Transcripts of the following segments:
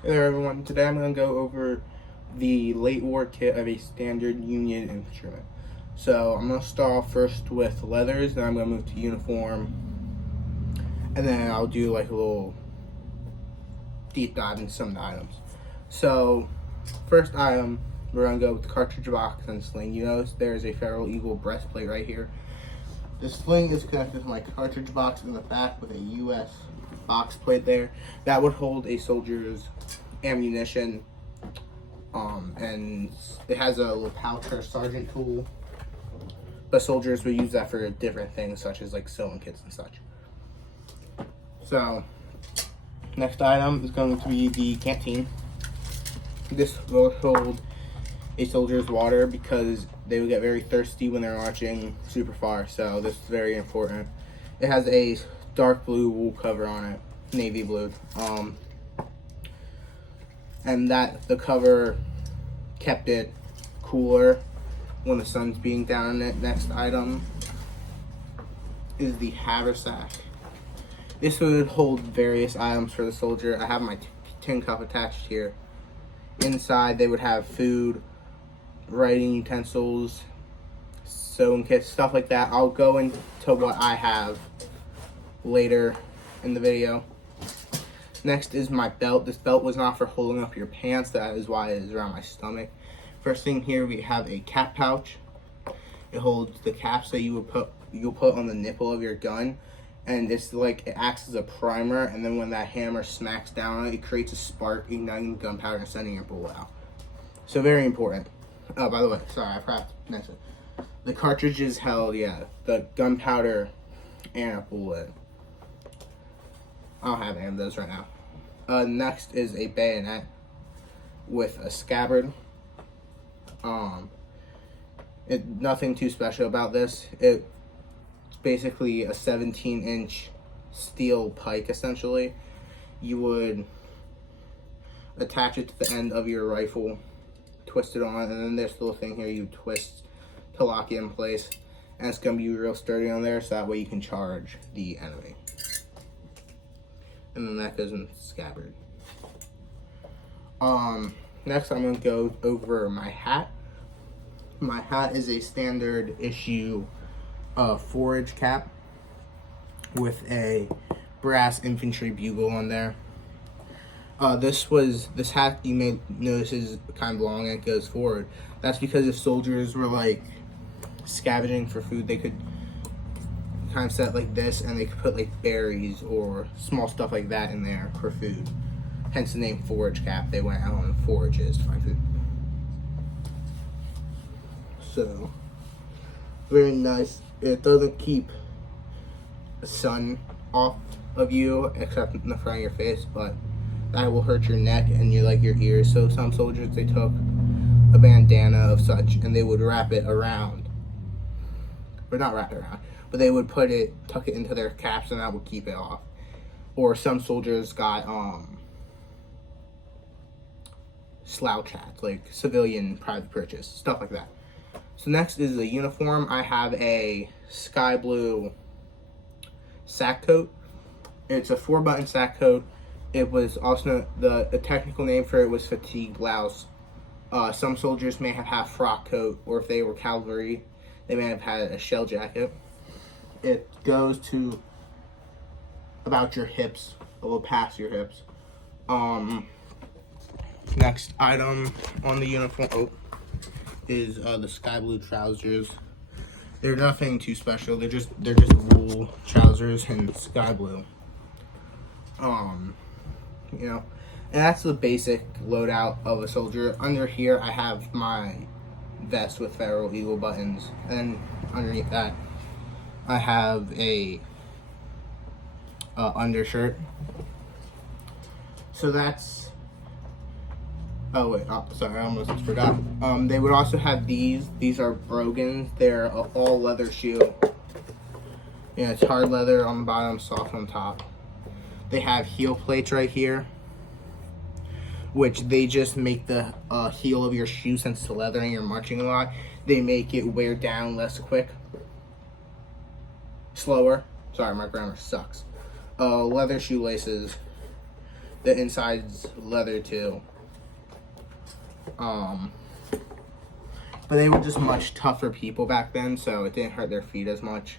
Hey there everyone, today I'm going to go over the late war kit of a standard Union infantryman. So I'm going to start off first with leathers, then I'm going to move to uniform, and then I'll do like a little deep dive into some of the items. So first item, we're going to go with the cartridge box and sling. You notice there's a Feral Eagle breastplate right here. The sling is connected to my cartridge box in the back with a US box plate there. That would hold a soldier's ammunition, and it has a little pouch for a sergeant tool, but soldiers would use that for different things such as like sewing kits and such. So next item is going to be the canteen. This will hold a soldier's water because they would get very thirsty when they're marching super far, so this is very important. It has a dark blue wool cover on it, navy blue, and that the cover kept it cooler when the sun's being down in it. Next item is the haversack. This would hold various items for the soldier. I have my tin cup attached here. Inside they would have food, writing utensils, sewing kits, stuff like that. I'll go into what I have later in the video. Next is my belt. This belt was not for holding up your pants. That is why it is around my stomach. First thing here, we have a cap pouch. It holds the caps that you'll put on the nipple of your gun, and it's like it acts as a primer. And then when that hammer smacks down on it, it creates a spark, igniting the gunpowder and sending your bullet out. So very important. Oh, by the way, sorry, I forgot to mention. The cartridges held, the gunpowder and a bullet. I don't have any of those right now. Next is a bayonet with a scabbard. Nothing too special about this. It's basically a 17-inch steel pike, essentially. You would attach it to the end of your rifle, twist it on, and then there's a little thing here you twist to lock it in place. And it's going to be real sturdy on there, so that way you can charge the enemy. And then that goes in the scabbard. Next I'm going to go over my hat. My hat is a standard issue forage cap with a brass infantry bugle on there. This hat you may notice is kind of long and it goes forward. That's because if soldiers were like scavenging for food, they could kind of set like this, and they could put like berries or small stuff like that in there for food. Hence the name forage cap. They went out on forages to find food. So very nice. It doesn't keep the sun off of you except in the front of your face, but that will hurt your neck and your ears. So some soldiers, they took a bandana of such and they would wrap it around, or not wrap it around, but they would tuck it into their caps, and that would keep it off. Or some soldiers got slouch hats, like civilian private purchase, stuff like that. So next is the uniform. I have a sky blue sack coat. It's a 4-button sack coat. It was also, the technical name for it was fatigue blouse. Some soldiers may have had a frock coat, or if they were cavalry, they may have had a shell jacket. It goes to about your hips, a little past your hips. Next item on the uniform is the sky blue trousers. They're nothing too special. They're just wool trousers and sky blue. And that's the basic loadout of a soldier. Under here, I have my vest with Feral Eagle buttons, and underneath that, I have a undershirt. So that's. Oh wait, sorry, I almost forgot. They would also have these. These are brogans. They're a all leather shoe. Yeah, it's hard leather on the bottom, soft on top. They have heel plates right here, which they just make the heel of your shoe, since it's leather and you're marching a lot, they make it wear down less quick. Slower. Sorry, my grammar sucks. Leather shoelaces The inside's leather too. But they were just much tougher people back then, so it didn't hurt their feet as much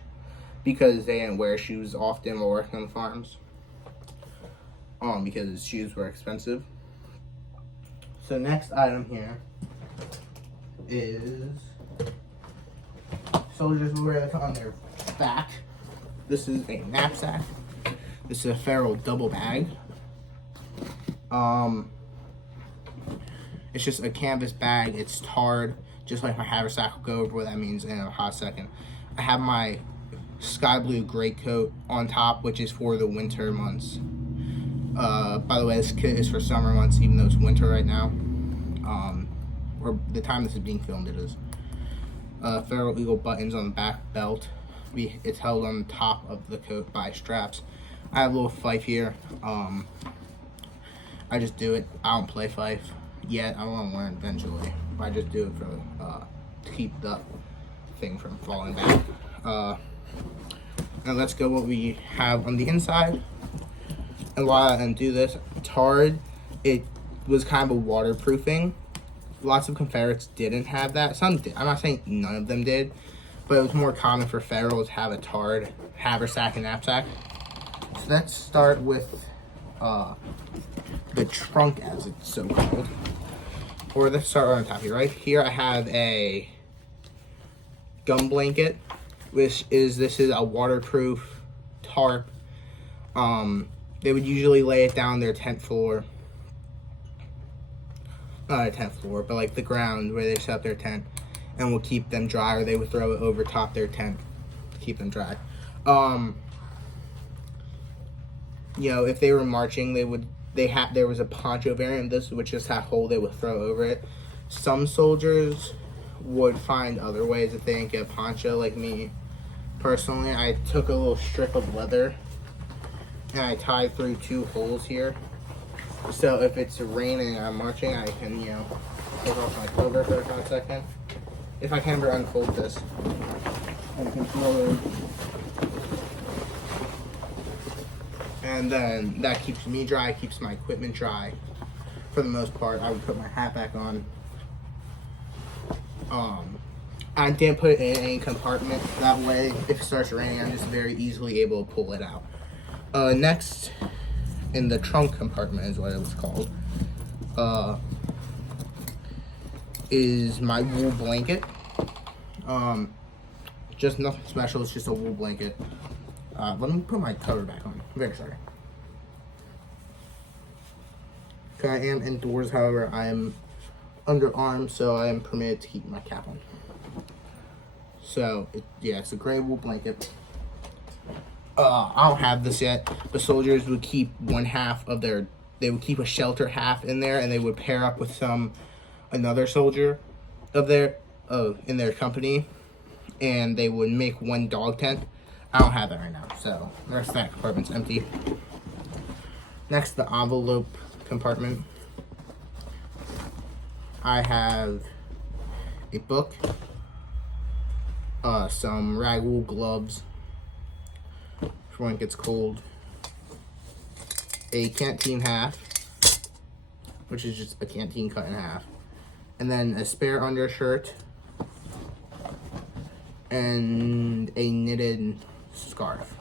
because they didn't wear shoes often while working on the farms. Because shoes were expensive. So next item here is soldiers will wear on their back. This is a knapsack. This is a feral double bag. It's just a canvas bag. It's tarred, just like my haversack. Will go over what that means in a hot second. I have my sky blue greatcoat on top, which is for the winter months. By the way, this kit is for summer months, even though it's winter right now. Or the time this is being filmed, it is. Feral Eagle buttons on the back belt. It's held on the top of the coat by straps. I have a little fife here. I just do it. I don't play fife yet. I want to learn eventually. I just do it for to keep the thing from falling back. And let's go what we have on the inside. And while I undo this, tarred, it was kind of a waterproofing. Lots of Confederates didn't have that. Some did. I'm not saying none of them did, but it was more common for Federals to have a tarred haversack and knapsack. So let's start with the trunk, as it's so called. Or let's start on top here. Right here I have a gum blanket, this is a waterproof tarp. They would usually lay it down their tent floor. Not a tent floor, but like the ground where they set up their tent, and will keep them dry, or they would throw it over top their tent to keep them dry. You know, if they were marching, there was a poncho variant of this, which just had a hole they would throw over it. Some soldiers would find other ways if they didn't get a poncho. Like me, personally, I took a little strip of leather and I tied through 2 holes here. So if it's raining and I'm marching, I can, you know, take off my cover for a hot second. If I can ever unfold this. And controller. And then that keeps me dry, keeps my equipment dry. For the most part, I would put my hat back on. I didn't put it in any compartment. That way, if it starts raining, I'm just very easily able to pull it out. Next, in the trunk compartment is what it was called, is my wool blanket. Just nothing special, it's just a wool blanket. Let me put my cover back on. I'm very sorry. I am indoors, however, I am underarmed, so I am permitted to keep my cap on. So, it's a gray wool blanket. I don't have this yet, but soldiers would keep they would keep a shelter half in there, and they would pair up with another soldier in their company, and they would make one dog tent. I don't have that right now, so the rest of that compartment's empty. Next, the envelope compartment. I have a book, some rag wool gloves for when it gets cold, a canteen half, which is just a canteen cut in half, and then a spare undershirt, and a knitted scarf.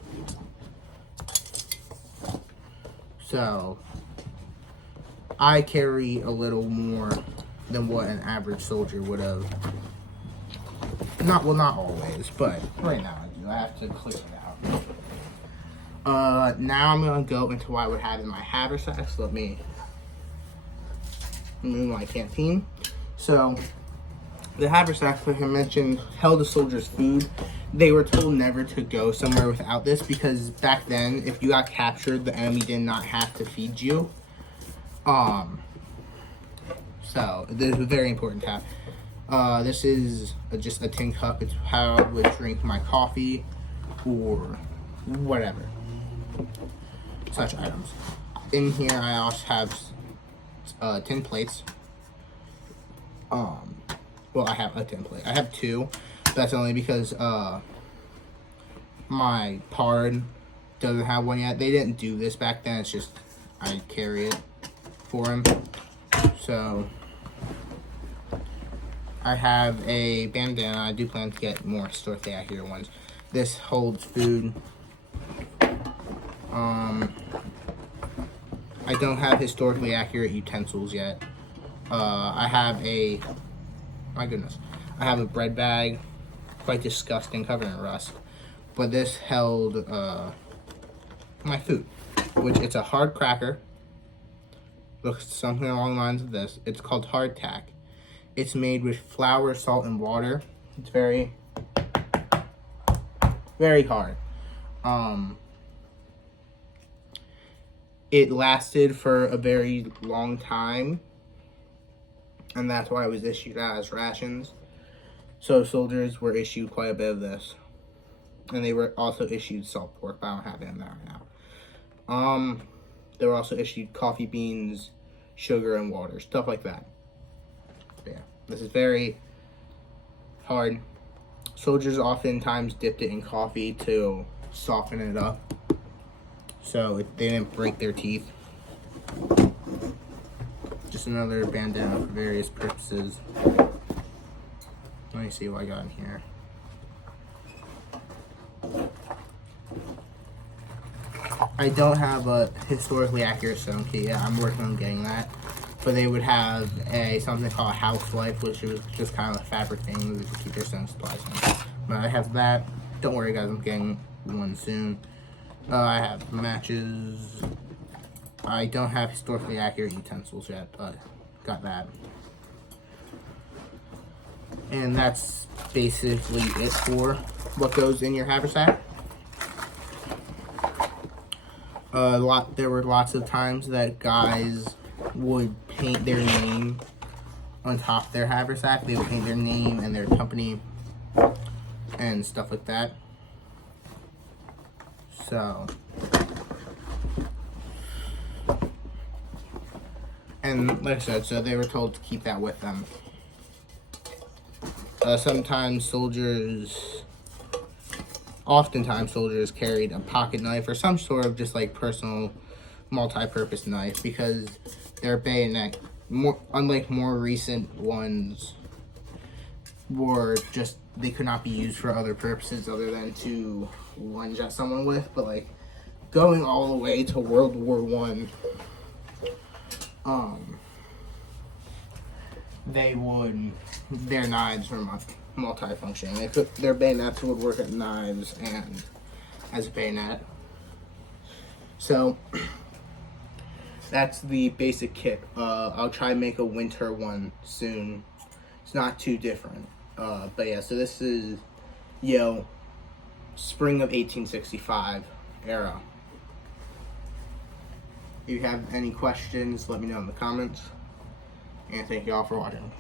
So I carry a little more than what an average soldier would have. Not always, but right now I do. I have to clear it out. Now I'm gonna go into what I would have in my haversacks. Let me move my canteen. So the haversacks, like I mentioned, held the soldiers' food. They were told never to go somewhere without this, because back then, if you got captured, the enemy did not have to feed you. So this is very important to have. This is just a tin cup. It's how I would drink my coffee or whatever. Such items. In here, I also have tin plates. Well, I have a tin plate. I have 2. That's only because my pard doesn't have one yet. They didn't do this back then. It's just I carry it for him. So I have a bandana. I do plan to get more historically accurate ones. This holds food. I don't have historically accurate utensils yet. I have a, my goodness, I have a bread bag, quite disgusting, covered in rust. But this held my food, which it's a hard cracker. Looks something along the lines of this. It's called hardtack. It's made with flour, salt, and water. It's very, very hard. It lasted for a very long time, and that's why it was issued as rations. So soldiers were issued quite a bit of this, and they were also issued salt pork, but I don't have it in there right now. They were also issued coffee beans, sugar, and water, stuff like that. But yeah, this is very hard. Soldiers oftentimes dipped it in coffee to soften it up, so they didn't break their teeth. Just another bandana for various purposes. Let me see what I got in here. I don't have a historically accurate sewing kit yet. I'm working on getting that. But they would have something called a housewife, which was just kind of a fabric thing to keep their sewing supplies in. But I have that. Don't worry, guys. I'm getting one soon. I have matches. I don't have historically accurate utensils yet, but got that. And that's basically it for what goes in your haversack. There were lots of times that guys would paint their name on top of their haversack. They would paint their name and their company and stuff like that. So, and like I said, so they were told to keep that with them. Oftentimes soldiers carried a pocket knife or some sort of just like personal multi-purpose knife, because their bayonet, unlike more recent ones, they could not be used for other purposes other than to lunge at someone with. But like going all the way to World War I, their knives were multi-functioning. Their bayonets would work at knives and as a bayonet. So that's the basic kit. I'll try and make a winter one soon. It's not too different. But yeah, so this is, spring of 1865 era. If you have any questions, let me know in the comments. And thank you all for watching.